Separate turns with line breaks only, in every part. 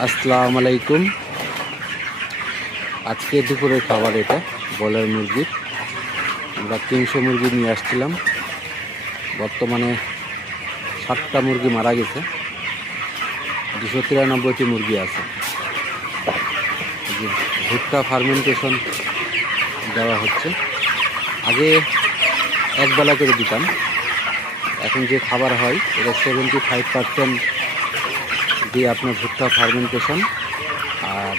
আসসালামু আলাইকুম। আজকে দুপুরের খাবার এটা বয়লার মুরগির আমরা তিনশো মুরগি নিয়ে আসছিলাম। বর্তমানে সাতটা মুরগি মারা গেছে। দুশো তিরানব্বইটি মুরগি আছে। ভুট্টা ফার্মেন্টেশন দেওয়া হচ্ছে। আগে একবেলা করে দিতাম। এখন যে খাবার হয়, এটা সেভেন্টি ফাইভ পার্সেন্ট দিয়ে আপনার ভুট্টা ফার্মেন্টেশন আর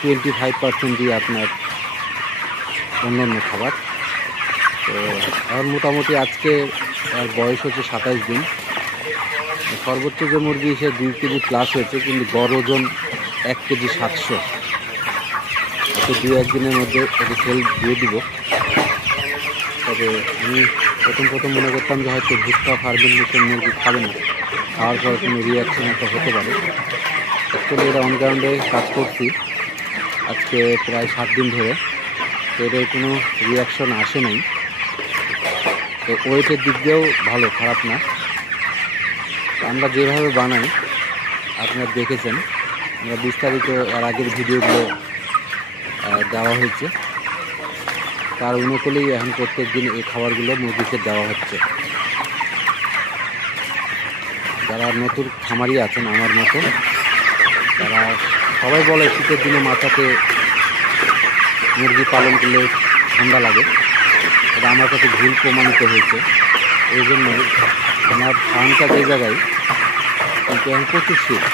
টোয়েন্টি ফাইভ পার্সেন্ট দিয়ে আপনার অন্যান্য খাবার। তো এখন মোটামুটি আজকে বয়স হচ্ছে সাতাইশ দিন। সর্বোচ্চ যে মুরগি সে দুই কেজি প্লাস হয়েছে, কিন্তু গড় ওজন এক কেজি সাতশো। তো দু একদিনের মধ্যে এটা সেল দিয়ে দিব। তবে আমি প্রথম প্রথম মনে করতাম যে হয়তো ভুট্টা ফার্মেন্টেশন মুরগি খাবে না। খাওয়ার পর কোনো রিয়াকশন একটা হতে পারে। অ্যাকচুয়ালি এটা অনগ্রাউন্ডে কাজ করছি। আজকে প্রায় সাত দিন ধরে। তো এটার কোনো রিয়াকশন আসে নাই। তো ওয়েটের দিক দিয়েও ভালো, খারাপ না। আমরা যেভাবে বানাই, আপনারা দেখেছেন। আমরা বিস্তারিত এর আগের ভিডিওগুলো দেওয়া হয়েছে। তার অনুকূলেই এখন প্রত্যেক দিন এই খাবারগুলো মুরগিকে দেওয়া হচ্ছে। যারা নতুন খামারি আছেন আমার মতো, তারা সবাই বলে শীতের দিনে মাথাতে মুরগি পালন করলে ঠান্ডা লাগে। এটা আমার কাছে ভুল প্রমাণিত হয়েছে। এই জন্য আমার ফার্মটা যে জায়গায়, কিন্তু এখন প্রচুর শীত।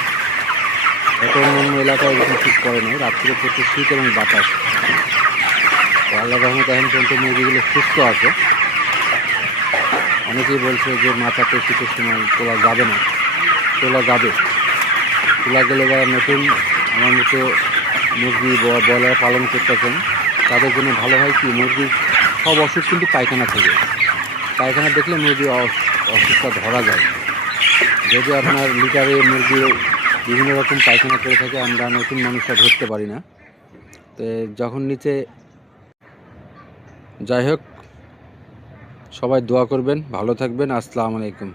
হয়তো অন্য এলাকায় এরকম শীত করে নাই রাত্রে প্রচুর শীত এবং বাতাস। আল্লাহ রহমত এখন পর্যন্ত মুরগিগুলো সুস্থ আছে। অনেকেই বলছে যে মাথাতে শীতের সময় তোলা যাবে না, তোলা যাবে। তোলা গেলে যারা নতুন, আমার মতো মুরগি ব্রয়লার পালন করতেছেন, তাদের জন্য ভালো হয় কি, মুরগির সব অসুখ কিন্তু পায়খানা থেকে। পায়খানা দেখলে মুরগি অস- অসুখটা ধরা যায়। যদি আপনার লিটারে মুরগি বিভিন্ন রকম পায়খানা করে থাকে, আমরা নতুন মানুষরা ধরতে পারি না। তো যখন নিচে, যাই হোক সবাই দোয়া করবেন ভালো থাকবেন আসসালামু আলাইকুম।